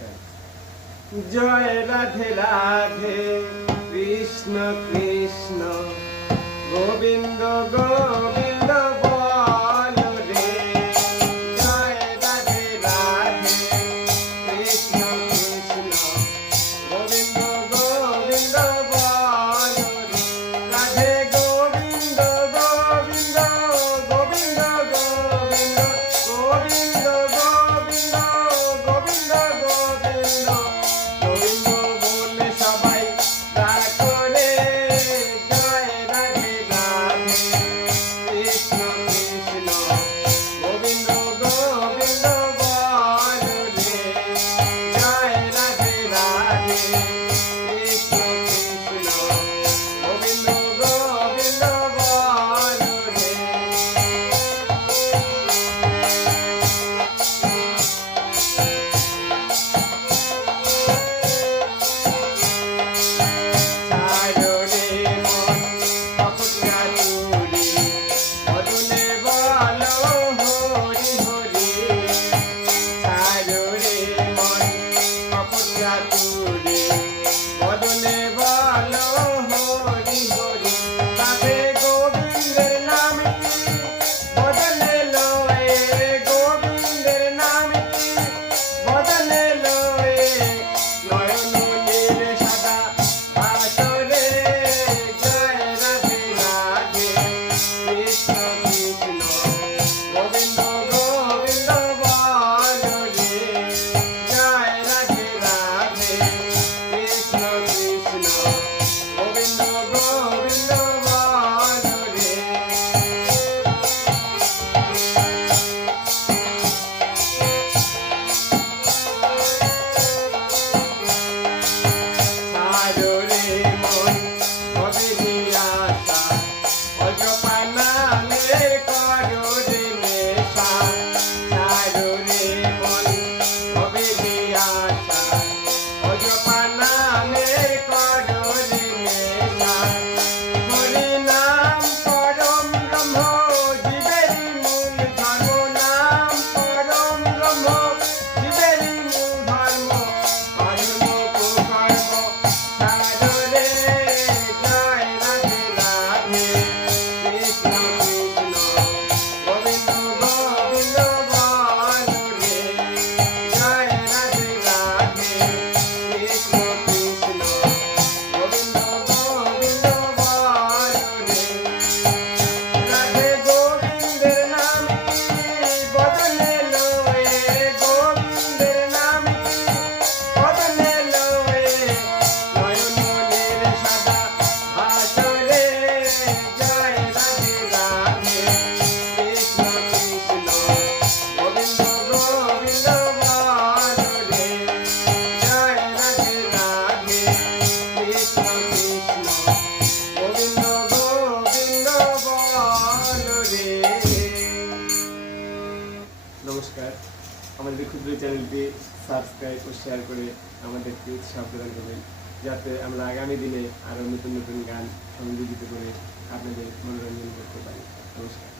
নমস্কার। জয় রাধে রাধে, কৃষ্ণ কৃষ্ণ গোবিন্দ গোবিন্দ বল রে। জয় রাধে রাধে, কৃষ্ণ কৃষ্ণ গোবিন্দ গোবিন্দ বল রে। রাধে গোবিন্দ গোবিন্দ গোবিন্দ গোবিন্দ গোবিন্দ গোবিন্দ গোবিন্দ গোবিন্দ গোবিন্দ বলে সবাই ডাকো রে। জয় রাধে রাধে, কৃষ্ণ কৃষ্ণ গোবিন্দ গোবিন্দ বল রে। জয় রাধে রাধে, কৃষ্ণ কৃষ্ণ গোবিন্দ গোবিন্দ বল রে। ছাড়ো রে মন কপটা চুরি, বদনে বলো হরি হরি। ছাড়ো রে মন কপটা চুরি, বদনে বলো হরি হরি। রাধে গোবিন্দের নামে বদলে লয়ে, গোবিন্দের নামে বদলে লয়ে। নয়ন নীল সাদা ভাসরে। জয় রাধে রাধে, কৃষ্ণ কৃষ্ণ গোবিন্দ গোবিন্দ বল রে। জয় রাধে রাধে, কৃষ্ণ কৃষ্ণ গোবিন্দ গোবিন্দ বল রে। ছাড়ো রে মন ভবেরি আশা, অজপা নামের করো রে নেশা। ছাড়ো রে মন ভবেরি আশা, অজপা নামের করো রে নেশা। হরি নাম পরম ব্রহ্ম, জীবেরই মূল ধর্ম। নাম পরম ব্রহ্ম, জীবেরই মূল ধর্ম। কর্ম কুকর্ম ছাড়ো রে। জয় রাধে রাধে, কৃষ্ণ কৃষ্ণ গোবিন্দ গোবিন্দ বল রে। জয় রাধে রাধে, কৃষ্ণ কৃষ্ণ গোবিন্দ গোবিন্দ বল রে। রাধে গোবিন্দের নামে বদলে লয়ে, গোবিন্দের নামে বদলে লয়ে। নয়ন নীল সাদা ভাসরে। জয় রাধে রাধে, কৃষ্ণ কৃষ্ণ গোবিন্দ গোবিন্দ বল রে। জয় রাধে রাধে, কৃষ্ণ কৃষ্ণ গোবিন্দ গোবিন্দ বল রে। নমস্কার। আমাদের ক্ষুদ্র চ্যানেলটি সাবস্ক্রাইব ও শেয়ার করে আমাদেরকে উৎসাহ প্রদান করবেন, যাতে আমরা আগামী দিনে আরও নতুন নতুন গান সংযোজিত করে আপনাদের মনোরঞ্জন করতে পারি। নমস্কার।